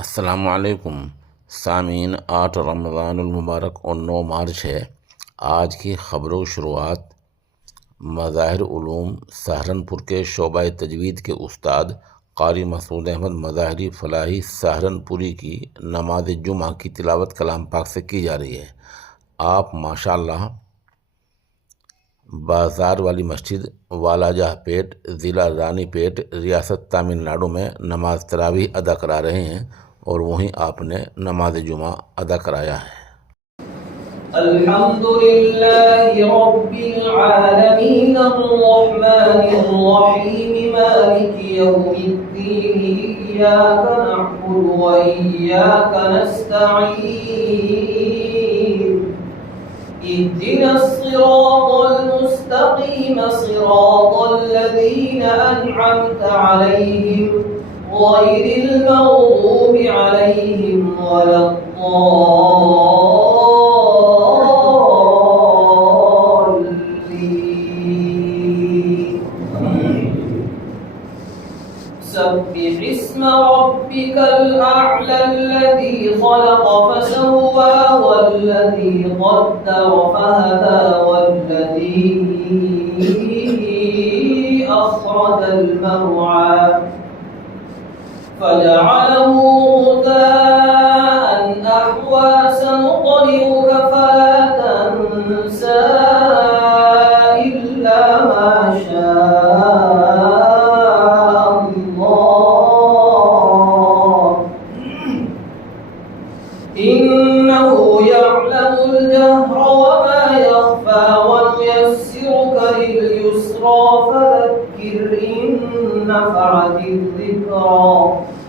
अस्सलामुअलैकुम सामीन। 8 रमज़ानुल मुबारक और 9 मार्च है। आज की ख़बरों की शुरुआत मज़ाहिर उलूम सहारनपुर के शोबा तजवीद के उस्ताद क़ारी मसूद अहमद मज़ाहिरी फ़लाही सहारनपुरी की नमाज जुमा की तिलावत कलाम पाक से की जा रही है। आप माशाअल्लाह बाज़ार वाली मस्जिद वालाजहपेट ज़िला रानीपेट रियासत तमिलनाडु में नमाज तरावीह अदा करा रहे हैं और वहीं आपने नमाज जुमा अदा कराया है। अल्हम्दुलिल्लाहि रब्बिल आलमीन अर्रहमानिर रहीम मालिकि यौमिद्दीन इय्याका नअबुदु व इय्याका नस्तईन इहदिनस सिरातल मुस्तक़ीम सिरातल लज़ीना अनअमता अलैहिम गैरिल मग़दूबि अलैहिम वलद्दाल्लीन। सब्बिह इस्म रब्बिकल अअला अल्लज़ी ख़लक़ फसव्वा वल्लज़ी क़द्दर फहदा वल्लज़ी अख़रजल मर्आ فجعله غثاء أحوى سنقرئك فلا تنسى إلا ما شاء الله إنه يعلم الجهر وما يخفى ونيسرك لليسرى فذكر إن نفعت الذكرى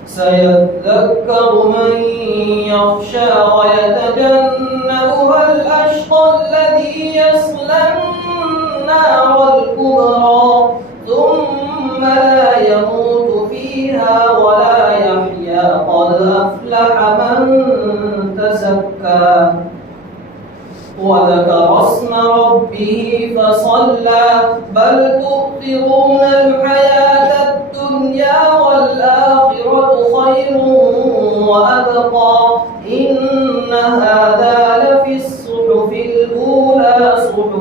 سيذكر من يخشى ويتجنبها الأشقى الذي يصلى النار الكبرى ثم لا يموت فيها ولا يحيا قد أفلح من تزكى وذكر اسم ربه فصلى بل تؤثرون الحياة الدنيا والآخرة خير وأبقى إن هذا لفي الصحف الأولى صحف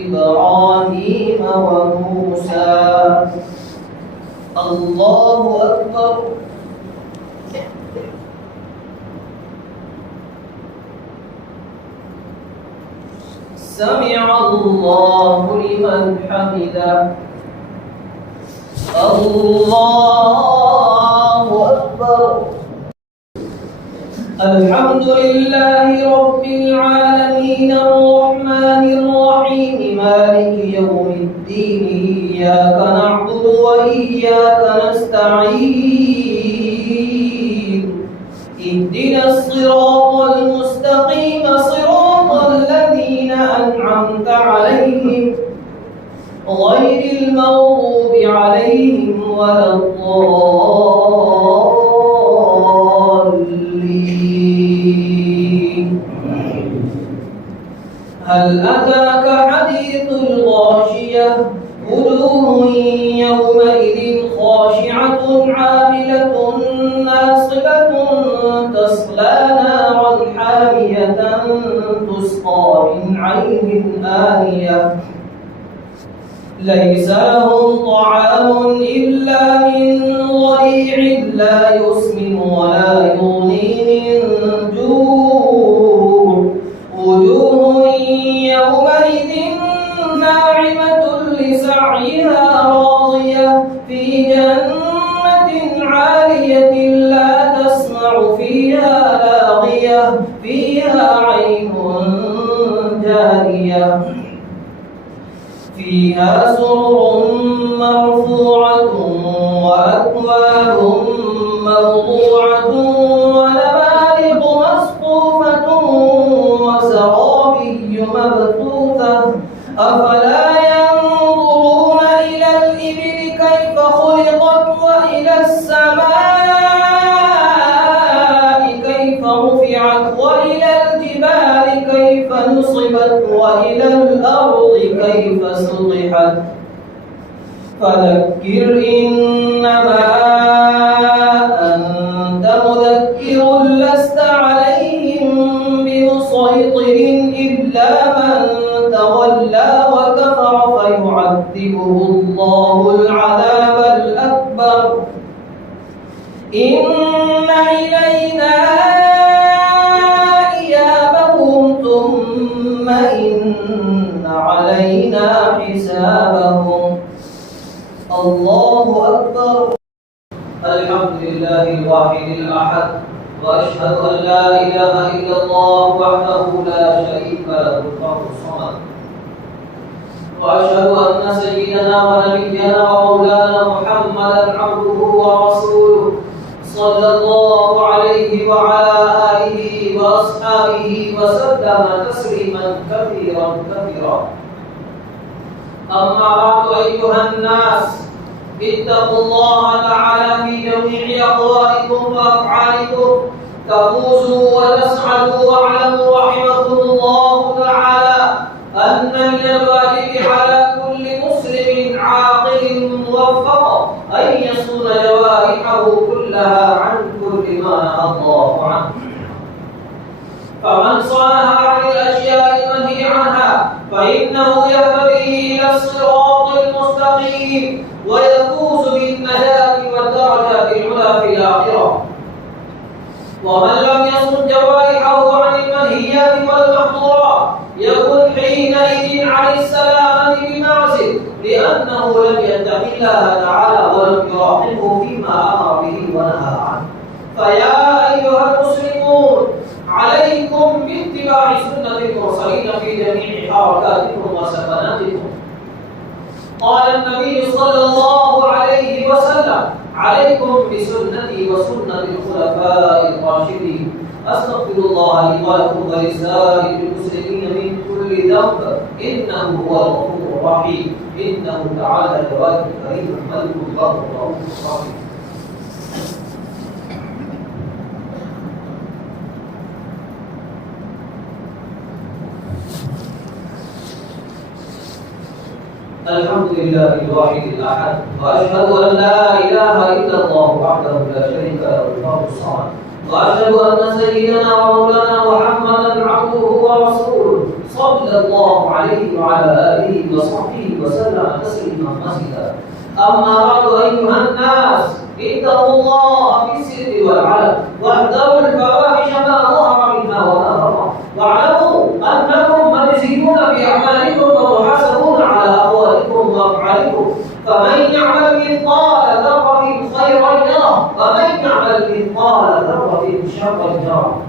إبراهيم وموسى الله أكبر سمع الله لمن حمده الله أكبر الحمد لله رب العالمين الرحمن الرحيم مالك يوم الدين إياك نعبد وإياك نستعين اهدنا الصراط المستقيم صراط الذين أنعمت عليهم غير المغضوب عليهم ولا الضالين. هل أتاك حديث الغاشية وجوه يومئذ خاشعة عاملة ناصبة تصلى نارا حامية تسقى من عين آنية ليس لهم طعام إلا من ضريع لا يسمن ولا يغني من جوع وجوه يومئذ ناعمة لسعيها راضية في جنة عالية لا تسمع فيها لاغية فيها عين جارية فيها سرر مرفوعة وأكواب موضوعة ونمارق مصفوفة وزرابي مبثوثة أفلا ينظرون إلى الإبل كيف خلقت وإلى السماء كيف رفعت وإلى الجبال كيف نصبت وإلى الأرض كيف سطحت فذكر إنما أنت مذكر مذكر لست عليهم بمسيطر إلا من تولى وكفر فيعذبه الله العذاب الأكبر إن إلينا إيابهم ثم إن علينا حسابهم. الله أكبر. الحمد لله الواحد الأحد، وأشهد أن لا إله إلا الله وحده لا شريك له الفرد الصمد، وأشهد أن سيدنا ونبينا ومولانا محمدا عبده ورسوله صلى الله عليه وعلى آله وأصحابه وسلم تسليما كثيرا كثيرا. أما بعد أيها الناس، اتقوا الله تعالى في جميع أقوالكم وأفعالكم تفوزوا وتسعدوا، واعلموا رحمكم الله تعالى أن من الواجب على كل مسلم عاقل موفق أن يصون جوارحه كلها عن كل ما نهى الله عنه، فمن صانها عن الأشياء المنهي عنها فإنه يهتدي إلى الصراط المستقيم ويفوز بالنجاة والدرجات العلى في الآخرة. ومن لم يصن جوارحه عن المنهيات والمحظورات يكون حينئذ عن السلامة بمعزل، لأنه لم يتق الله تعالى ولم يراقبه فيما أمر به ونهى عنه. فيا أيها المسلمون، عليكم باتباع سنة المرسلين في جميع حركاتكم وسكناتكم. قال النبي صلى الله عليه وسلم: عليكم بسنتي وسنة الخلفاء الراشدين. أستغفر الله لي ولكم ولسائر المسلمين من كل ذنب، إنه هو الغفور الرحيم، إنه تعالى جواد كريم ملك الله الرؤوف الرحيم. الحمد لله الواحد الأحد، وأشهد أن لا إله إلا الله وحده لا شريك له الفرد الصمد، وأشهد أن سيدنا ومولانا محمدا عبده ورسوله صلى الله عليه وعلى آله وصحبه وسلم تسليما مزيدا. أما بعد أيها الناس، اتقوا الله في السر والعلن، واحذروا الفواحش ما ظهر منها وما بطن، واعلموا أنكم مجزيون بأعمالكم ومحاسبون على أقوالكم وأفعالكم. فمن يعمل مثقال ذرة خيرا يره، ومن يعمل مثقال ذرة شرا يره.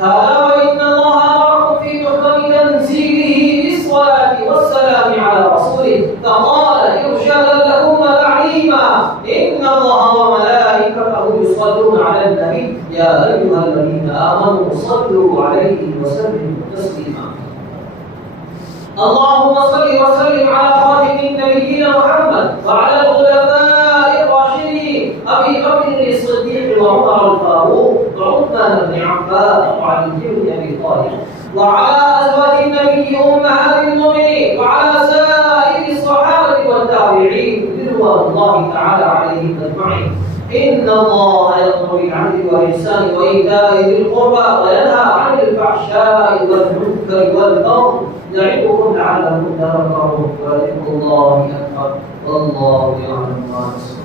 هذا وإن الله أمركم في محكم تنزيله بالصلاة والسلام على رسوله، فقال إرشادا لكم وتعليما: إن الله وملائكته يصلون على النبي يا أيها الذين آمنوا صلوا عليه وسلموا تسليما. اللهم صل وسلم على خاتم النبيين محمد وعلى الخلفاء الراشدين أبي بكر الصديق وعمر الفاروق وعثمان بن عفان وعلي بن أبي طالب، وعلى أزواج النبي أمهات المؤمنين، وعلى سائر الصحابة والتابعين رضوان الله تعالى عليهم أجمعين. إن الله يأمر بالعدل والإحسان وإيتاء ذي القربى وينهى عن الفحشاء والمنكر والبغي يعظكم لعلكم تذكرون، وذكر الله أكبر والله يعلم ما تصنعون.